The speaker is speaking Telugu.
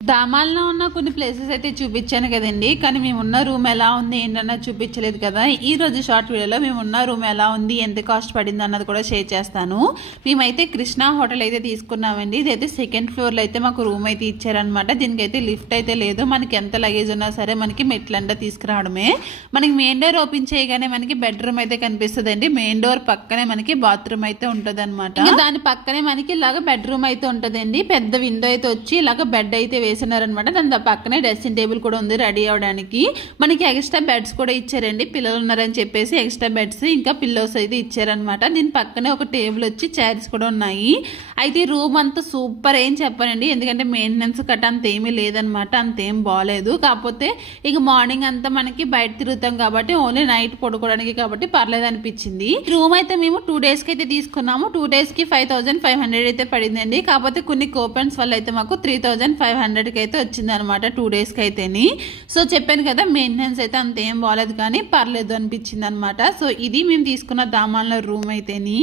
దామాల్లో ఉన్న కొన్ని ప్లేసెస్ అయితే చూపించాను కదండి. కానీ మేము ఉన్న రూమ్ ఎలా ఉంది ఏంటన్నది చూపించలేదు కదా. ఈ రోజు షార్ట్ వీడియోలో మేము ఉన్న రూమ్ ఎలా ఉంది, ఎంత కాస్ట్ పడింది అన్నది కూడా షేర్ చేస్తాను. మేమైతే కృష్ణా హోటల్ అయితే తీసుకున్నామండి. ఇదైతే సెకండ్ ఫ్లోర్లో అయితే మాకు రూమ్ అయితే ఇచ్చారనమాట. దీనికైతే లిఫ్ట్ అయితే లేదు. మనకి ఎంత లగేజ్ ఉన్నా సరే మనకి మెట్లంతా తీసుకురావడమే. మనకి మెయిన్ డోర్ ఓపెన్ చేయగానే మనకి బెడ్రూమ్ అయితే కనిపిస్తుందండి. మెయిన్ డోర్ పక్కనే మనకి బాత్రూమ్ అయితే ఉంటుంది అనమాట. దాని పక్కనే మనకి ఇలాగ బెడ్రూమ్ అయితే ఉంటుందండి. పెద్ద విండో అయితే వచ్చి ఇలాగ బెడ్ అయితే వేసినారనమాట. దాని పక్కనే డ్రెస్సింగ్ టేబుల్ కూడా ఉంది రెడీ అవడానికి. మనకి ఎక్స్ట్రా బెడ్స్ కూడా ఇచ్చారండి. పిల్లలు ఉన్నారని చెప్పేసి ఎక్స్ట్రా బెడ్స్ ఇంకా పిల్లోస్ అయితే ఇచ్చారనమాట. దీని పక్కనే ఒక టేబుల్ వచ్చి చైర్స్ కూడా ఉన్నాయి. అయితే రూమ్ అంతా సూపర్ ఏం చెప్పానండి. ఎందుకంటే మెయింటెనెన్స్ కట్ట అంత ఏమీ లేదనమాట. అంతేం బాగాలేదు. కాకపోతే ఇక మార్నింగ్ అంతా మనకి బయట తిరుగుతాం కాబట్టి ఓన్లీ నైట్ పడుకోవడానికి కాబట్టి పర్లేదు అనిపించింది. రూమ్ అయితే మేము 2 డేస్కి అయితే తీసుకున్నాము. 2 డేస్కి 5500 అయితే పడిందండి. కాకపోతే కొన్ని కూపన్స్ వల్ల అయితే మాకు 3500 అయితే వచ్చింది అనమాట 2 డేస్కి అయితేని. సో చెప్పాను కదా మెయింటెనెన్స్ అయితే అంతేం బాగాలేదు కానీ పర్లేదు అనిపించింది అనమాట. సో ఇది మేము తీసుకున్న దామాన్ల రూమ్ అయితేని.